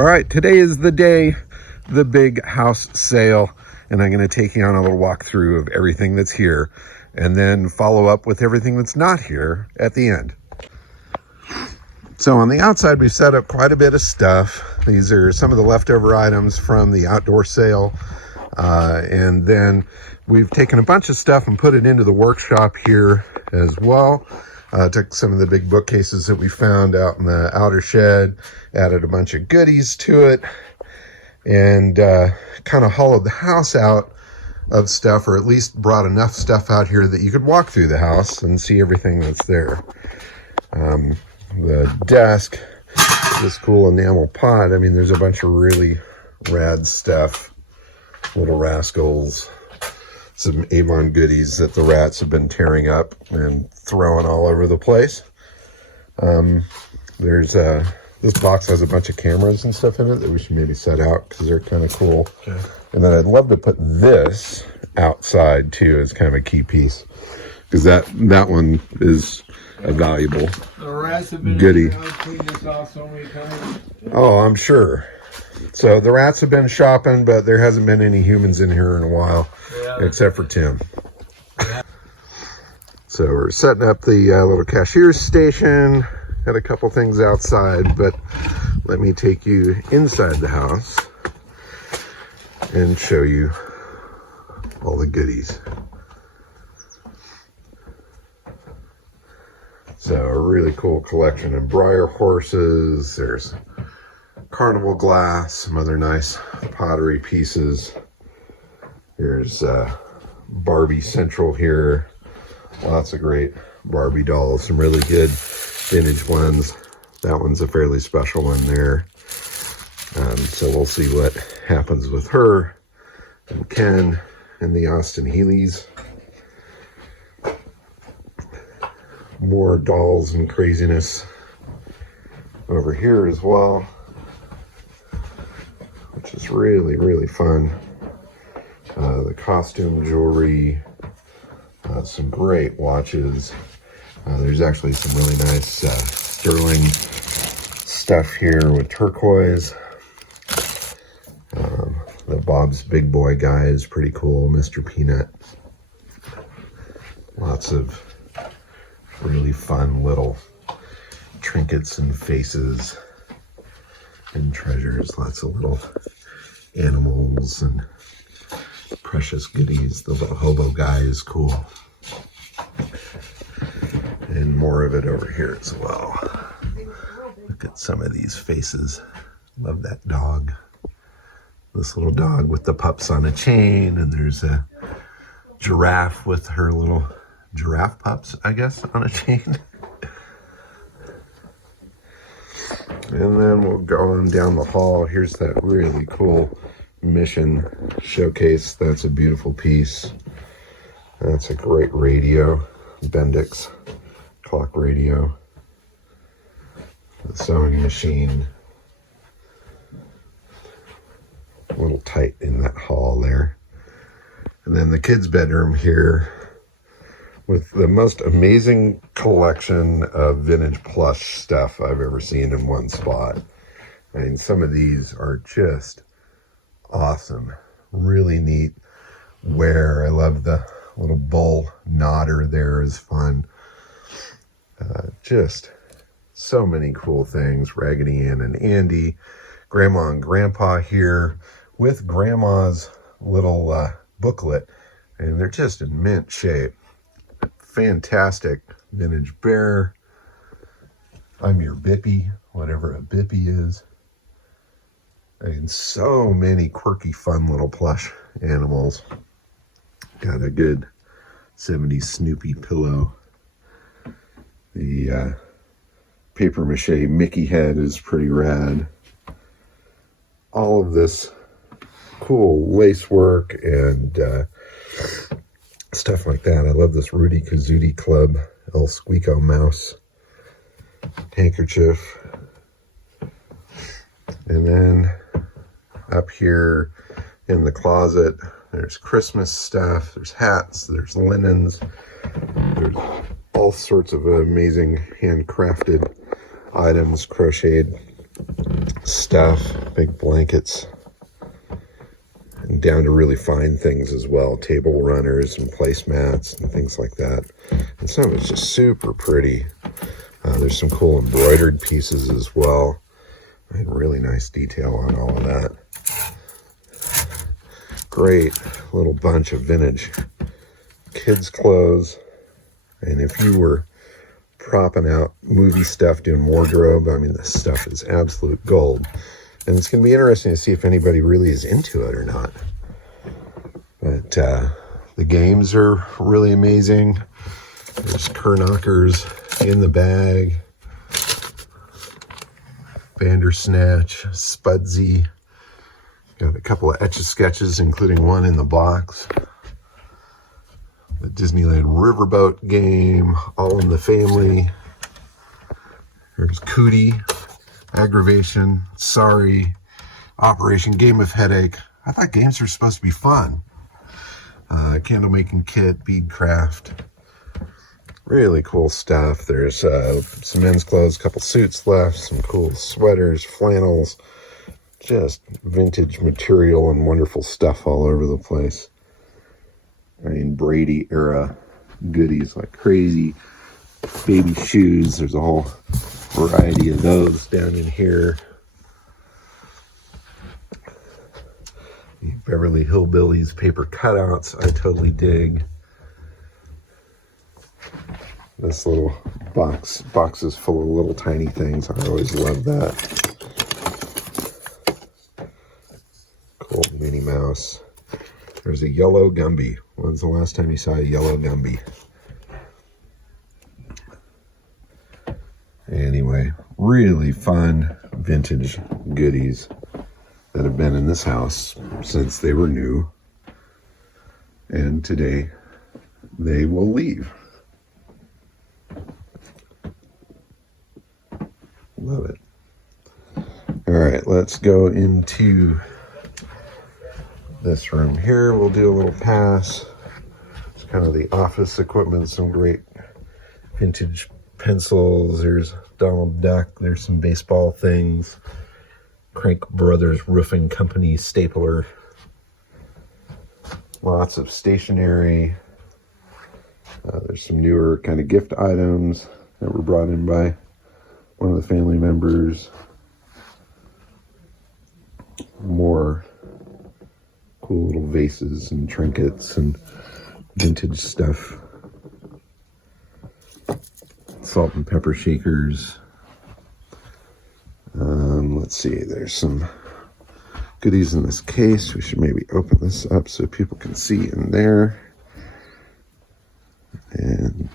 All right, today is the day, the big house sale, and I'm going to take you on a little walkthrough of everything that's here and then follow up with everything that's not here at the end. So on the outside, we've set up quite a bit of stuff. These are some of the leftover items from the outdoor sale. And then we've taken a bunch of stuff and put it into the workshop here as well. Took some of the big bookcases that we found out in the outer shed, added a bunch of goodies to it, and kind of hollowed the house out of stuff, or at least brought enough stuff out here that you could walk through the house and see everything that's there. The desk, this cool enamel pot. I mean, there's a bunch of really rad stuff, little rascals, some Avon goodies that the rats have been tearing up and throwing all over the place. There's this box has a bunch of cameras and stuff in it that we should maybe set out because they're kind of cool. Okay. And then I'd love to put this outside too as kind of a key piece, because that one is a valuable goodie. Oh, I'm sure. So the rats have been shopping, but there hasn't been any humans in here in a while, except for Tim. So we're setting up the little cashier's station. Got a couple things outside, but let me take you inside the house and show you all the goodies. So a really cool collection of briar horses. There's carnival glass, some other nice pottery pieces. Here's Barbie Central here. Lots of great Barbie dolls, some really good vintage ones. That one's a fairly special one there. So we'll see what happens with her and Ken and the Austin Healey's. More dolls and craziness over here as well, which is really, really fun. The costume jewelry, some great watches. There's actually some really nice sterling stuff here with turquoise. The Bob's Big Boy guy is pretty cool, Mr. Peanut. Lots of really fun little trinkets and faces and treasures. Lots of little animals and precious goodies. The little hobo guy is cool. And more of it over here as well. Look at some of these faces. Love that dog. This little dog with the pups on a chain, and there's a giraffe with her little giraffe pups, I guess, on a chain. And then we'll go on down the hall. Here's that really cool Mission showcase. That's a beautiful piece. That's a great radio, Bendix clock radio. The sewing machine. A little tight in that hall there. And then the kids' bedroom here with the most amazing collection of vintage plush stuff I've ever seen in one spot. I mean, some of these are just awesome. Really neat wear. I love the little bull nodder there, is fun. Just so many cool things. Raggedy Ann and Andy. Grandma and Grandpa here with Grandma's little booklet. And they're just in mint shape. Fantastic vintage bear. I'm your Bippy, whatever a Bippy is. And so many quirky, fun little plush animals. Got a good 70s Snoopy pillow. The paper mache Mickey head is pretty rad. All of this cool lace work and stuff like that. I love this Rudy Kazootie Club El Squeako mouse handkerchief. And then up here in the closet, there's Christmas stuff, there's hats, there's linens, there's all sorts of amazing handcrafted items, crocheted stuff, big blankets, and down to really fine things as well, table runners and placemats and things like that. And some of it's just super pretty. There's some cool embroidered pieces as well. And really nice detail on all of that. Great little bunch of vintage kids' clothes. And if you were propping out movie stuff, doing wardrobe, I mean, this stuff is absolute gold. And it's going to be interesting to see if anybody really is into it or not. But the games are really amazing. There's Kerknockers in the bag. Bandersnatch, Spudsy. Got a couple of Etch-a-Sketches, including one in the box. The Disneyland Riverboat game, All in the Family. There's Cootie, Aggravation, Sorry, Operation Game of Headache. I thought games were supposed to be fun. Candle making kit, bead craft. Really cool stuff. There's some men's clothes, a couple suits left, some cool sweaters, flannels, just vintage material and wonderful stuff all over the place. I mean, Brady era goodies like crazy. Baby shoes, there's a whole variety of those down in here. The Beverly Hillbillies paper cutouts, I totally dig. This little box is full of little tiny things. I always love that. Cool Minnie Mouse. There's a yellow Gumby. When's the last time you saw a yellow Gumby? Anyway, really fun vintage goodies that have been in this house since they were new. And today they will leave. Love it. All right, let's go into this room here. We'll do a little pass. It's kind of the office equipment, some great vintage pencils. There's Donald Duck. There's some baseball things. Crank Brothers Roofing Company stapler. Lots of stationery. There's some newer kind of gift items that were brought in by one of the family members. More cool little vases and trinkets and vintage stuff. Salt and pepper shakers. Let's see, there's some goodies in this case. We should maybe open this up so people can see in there. And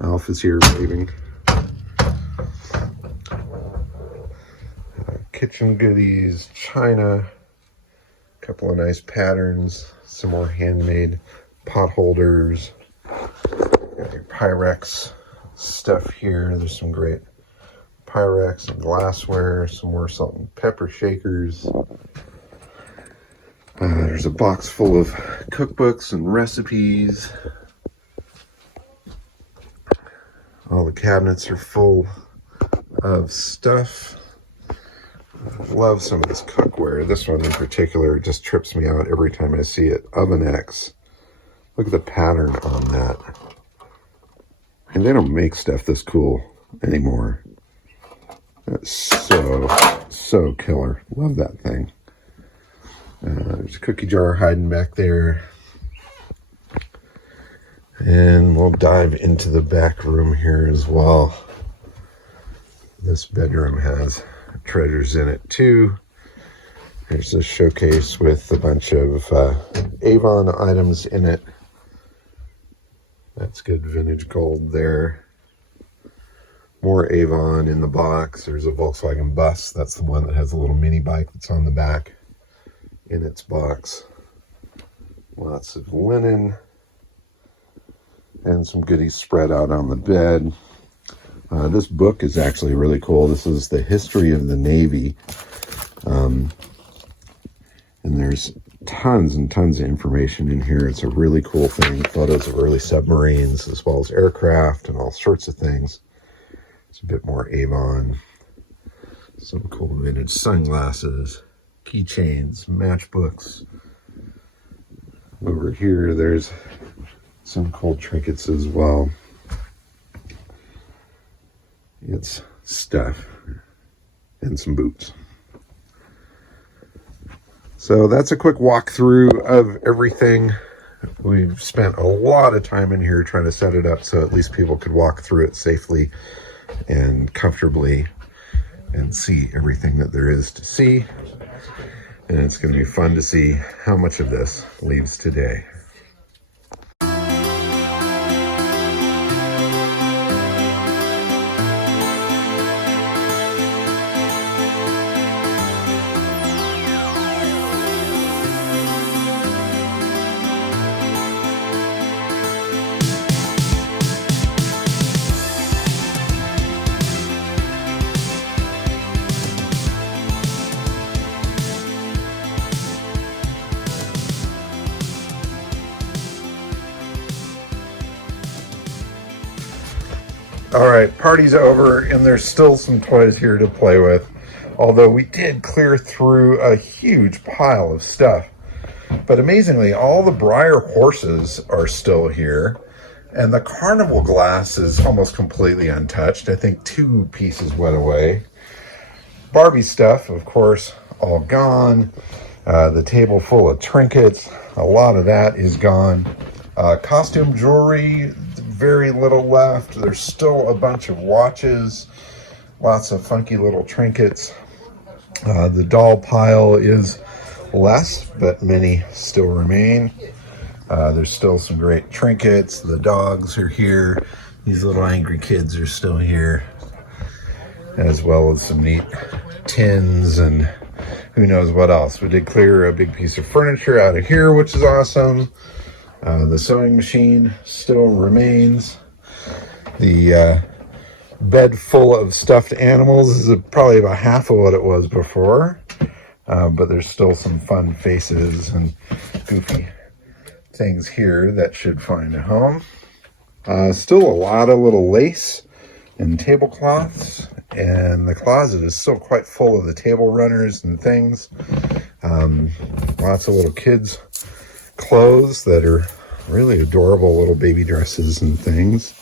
Alf is here waving. Kitchen goodies, china, a couple of nice patterns, some more handmade pot holders. Got your Pyrex stuff here. There's some great Pyrex and glassware, some more salt and pepper shakers. There's a box full of cookbooks and recipes. All the cabinets are full of stuff. Love some of this cookware. This one in particular just trips me out every time I see it. Oven X. Look at the pattern on that. And they don't make stuff this cool anymore. That's so killer. Love that thing. There's a cookie jar hiding back there. And we'll dive into the back room here as well. This bedroom has treasures in it too. There's this showcase with a bunch of Avon items in it. That's good vintage gold there. More Avon in the box. There's a Volkswagen bus. That's the one that has a little mini bike that's on the back in its box. Lots of linen and some goodies spread out on the bed. This book is actually really cool. This is the history of the Navy. And there's tons and tons of information in here. It's a really cool thing. Photos of early submarines as well as aircraft and all sorts of things. It's a bit more Avon. Some cool vintage sunglasses, keychains, matchbooks. Over here, there's some cool trinkets as well. It's stuff and some boots. So that's a quick walkthrough of everything. We've spent a lot of time in here trying to set it up so at least people could walk through it safely and comfortably and see everything that there is to see. And it's going to be fun to see how much of this leaves today. All right, party's over, and there's still some toys here to play with. Although we did clear through a huge pile of stuff. But amazingly, all the Breyer horses are still here. And the carnival glass is almost completely untouched. I think 2 pieces went away. Barbie stuff, of course, all gone. The table full of trinkets, a lot of that is gone. Costume jewelry, very little left. There's still a bunch of watches, lots of funky little trinkets. The doll pile is less, but many still remain. There's still some great trinkets. The dogs are here. These little angry kids are still here, as well as some neat tins and who knows what else. We did clear a big piece of furniture out of here, which is awesome. The sewing machine still remains. The bed full of stuffed animals is probably about half of what it was before. But there's still some fun faces and goofy things here that should find a home. Still a lot of little lace and tablecloths, and the closet is still quite full of the table runners and things. Lots of little kids' clothes that are really adorable, little baby dresses and things.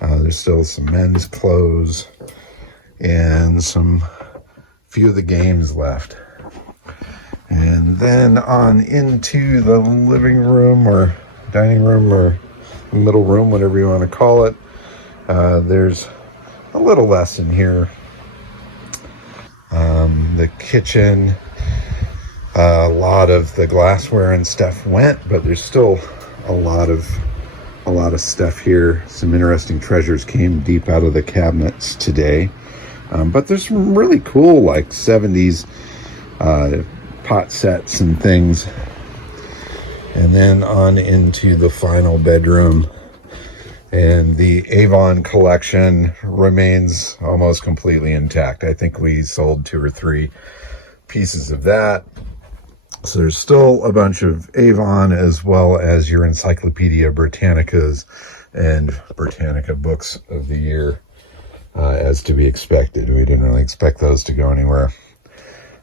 There's still some men's clothes and some few of the games left. And then on into the living room or dining room or middle room, whatever you want to call it. There's a little less in here. The kitchen, a lot of the glassware and stuff went, but there's still a lot of stuff here. Some interesting treasures came deep out of the cabinets today. But there's some really cool, like 70s pot sets and things. And then on into the final bedroom. And the Avon collection remains almost completely intact. I think we sold 2 or 3 pieces of that. So there's still a bunch of Avon, as well as your Encyclopedia Britannicas and Britannica books of the year, as to be expected. We didn't really expect those to go anywhere.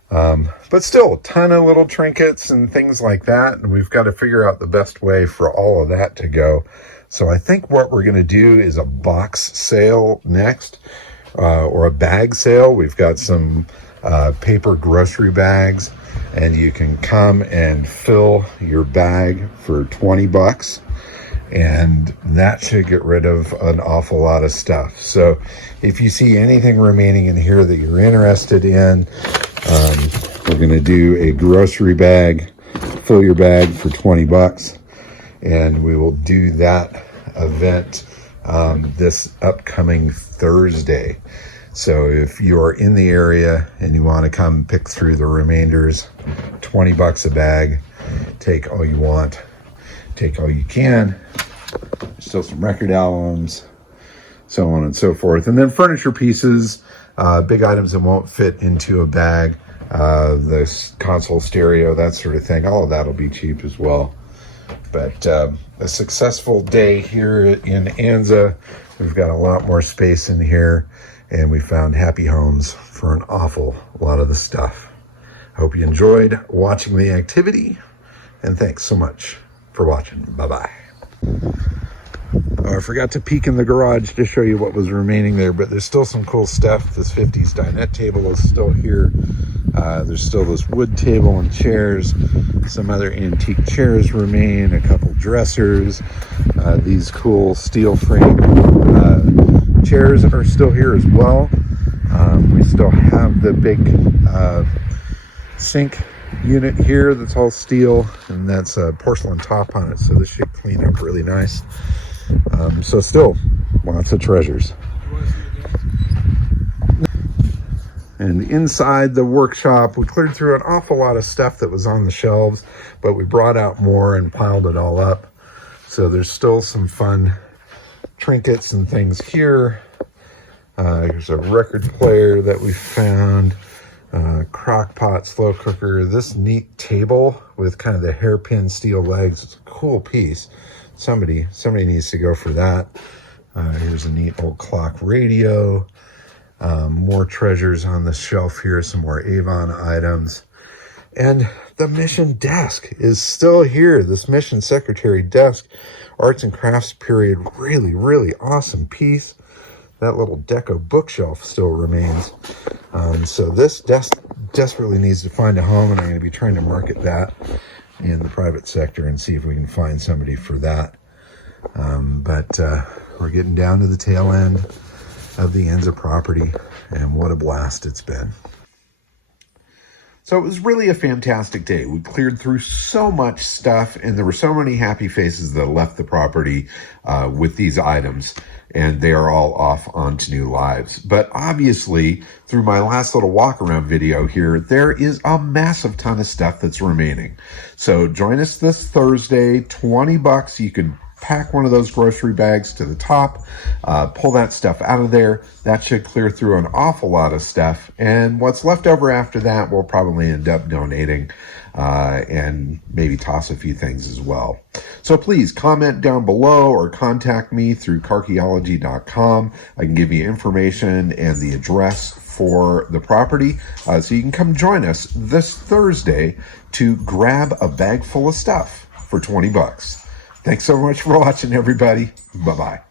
But still, a ton of little trinkets and things like that. And we've got to figure out the best way for all of that to go. So I think what we're going to do is a box sale next, or a bag sale. We've got some paper grocery bags, and you can come and fill your bag for $20. And that should get rid of an awful lot of stuff. So if you see anything remaining in here that you're interested in, we're going to do a grocery bag, fill your bag for $20. And we will do that event this upcoming Thursday. So if you're in the area and you want to come pick through the remainders, $20 a bag, take all you want, take all you can. Still some record albums, so on and so forth. And then furniture pieces, big items that won't fit into a bag, the console stereo, that sort of thing. All of that will be cheap as well. But a successful day here in Anza. We've got a lot more space in here, and we found happy homes for an awful lot of the stuff. I hope you enjoyed watching the activity, and thanks so much for watching. Bye-bye. I forgot to peek in the garage to show you what was remaining there, but there's still some cool stuff. This 50s dinette table is still here. There's still this wood table and chairs. Some other antique chairs remain, a couple dressers. These cool steel frame chairs are still here as well. We still have the big sink unit here that's all steel, and that's a porcelain top on it, so this should clean up really nice. So still lots of treasures. And inside the workshop, we cleared through an awful lot of stuff that was on the shelves, but we brought out more and piled it all up. So there's still some fun trinkets and things here. There's a record player that we found, crock pot, slow cooker, this neat table with kind of the hairpin steel legs. It's a cool piece. Somebody needs to go for that. Here's a neat old clock radio. More treasures on the shelf here, some more Avon items. And the mission desk is still here. This mission secretary desk, arts and crafts period, really awesome piece. That little deco bookshelf still remains. So this desk desperately needs to find a home, and I'm going to be trying to market that in the private sector and see if we can find somebody for that. But we're getting down to the tail end of the Anza property, and what a blast it's been. So it was really a fantastic day. We cleared through so much stuff, and there were so many happy faces that left the property with these items, and they are all off onto new lives. But obviously, through my last little walk around video here, there is a massive ton of stuff that's remaining. So join us this Thursday, $20. You can pack one of those grocery bags to the top, pull that stuff out of there. That should clear through an awful lot of stuff. And what's left over after that, we'll probably end up donating and maybe toss a few things as well. So please comment down below or contact me through Carchaeology.com. I can give you information and the address for the property, so you can come join us this Thursday to grab a bag full of stuff for $20. Thanks so much for watching, everybody. Bye-bye.